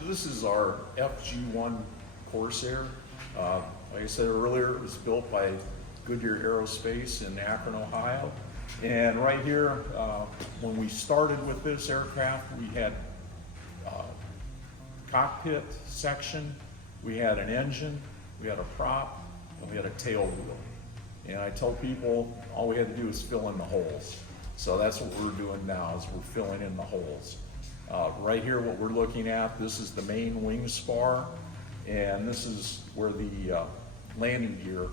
So this is our FG-1 Corsair. Like I said earlier, it was built by Goodyear Aerospace in Akron, Ohio. And right here, when we started with this aircraft, we had cockpit section, we had an engine, we had a prop, and we had a tail wheel. And I tell people all we had to do is fill in the holes. So that's what we're doing now, is we're filling in the holes. Right here, what we're looking at, this is the main wing spar, and this is where the landing gear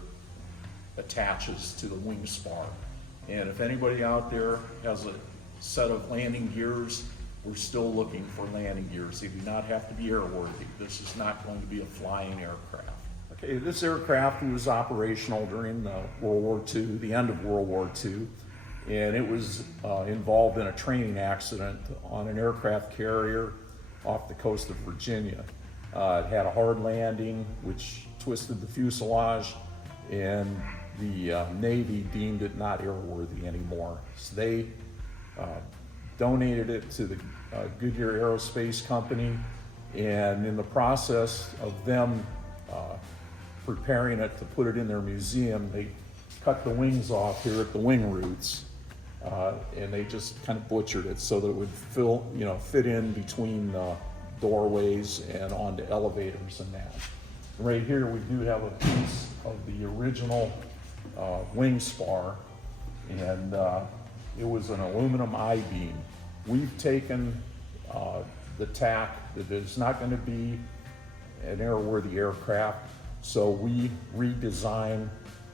attaches to the wing spar. And if anybody out there has a set of landing gears, we're still looking for landing gears. They do not have to be airworthy. This is not going to be a flying aircraft. Okay, this aircraft was operational during World War II, the end of World War II, and it was involved in a training accident on an aircraft carrier off the coast of Virginia. It had a hard landing, which twisted the fuselage, and the Navy deemed it not airworthy anymore. So they donated it to the Goodyear Aerospace Company, and in the process of them preparing it to put it in their museum, they cut the wings off here at the wing roots, and they just kind of butchered it so that it would fit in between doorways and onto elevators and that. Right here we do have a piece of the original wing spar, and it was an aluminum I-beam. We've taken the tack that is not going to be an airworthy aircraft, so we redesigned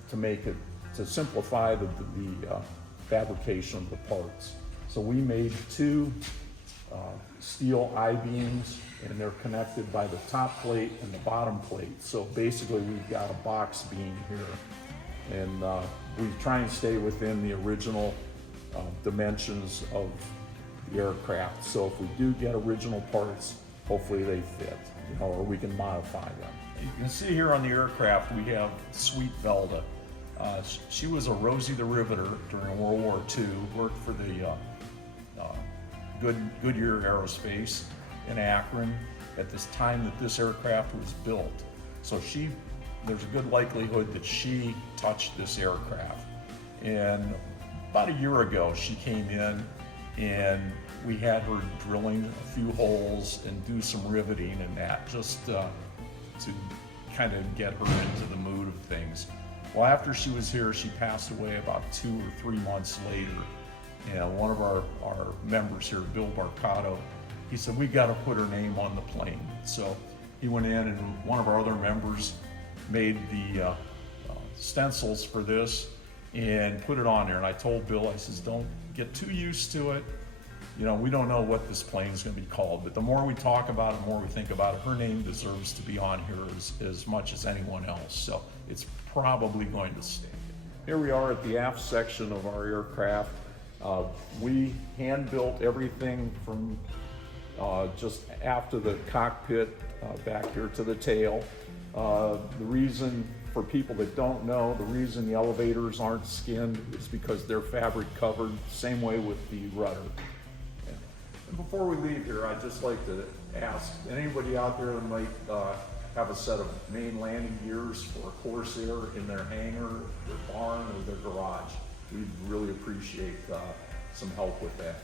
to make it, to simplify the fabrication of the parts. So we made two steel I-beams, and they're connected by the top plate and the bottom plate. So basically we've got a box beam here, and we try and stay within the original dimensions of the aircraft. So if we do get original parts, hopefully they fit, or we can modify them. You can see here on the aircraft we have Sweet Velda. She was a Rosie the Riveter during World War II, worked for the Goodyear Aerospace in Akron at this time that this aircraft was built. So there's a good likelihood that she touched this aircraft. And about a year ago, she came in and we had her drilling a few holes and do some riveting and that, just to kind of get her into the mood of things. Well, after she was here, she passed away about 2 or 3 months later. And one of our members here, Bill Barcato, he said, we got to put her name on the plane. So he went in, and one of our other members made the stencils for this and put it on there. And I told Bill, I says, don't get too used to it. We don't know what this plane is going to be called, but the more we talk about it, the more we think about it, her name deserves to be on here as much as anyone else. So it's probably going to stay. Here we are at the aft section of our aircraft. We hand-built everything from just after the cockpit back here to the tail. The reason, for people that don't know, the reason the elevators aren't skinned is because they're fabric covered, same way with the rudder. And before we leave here, I'd just like to ask anybody out there that might have a set of main landing gears for a Corsair in their hangar, their barn, or their garage. We'd really appreciate some help with that.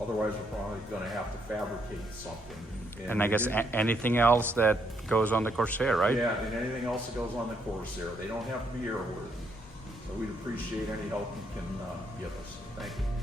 Otherwise, we're probably going to have to fabricate something. And I guess anything else that goes on the Corsair, right? Yeah, and anything else that goes on the Corsair. They don't have to be airworthy. So we'd appreciate any help you can give us. Thank you.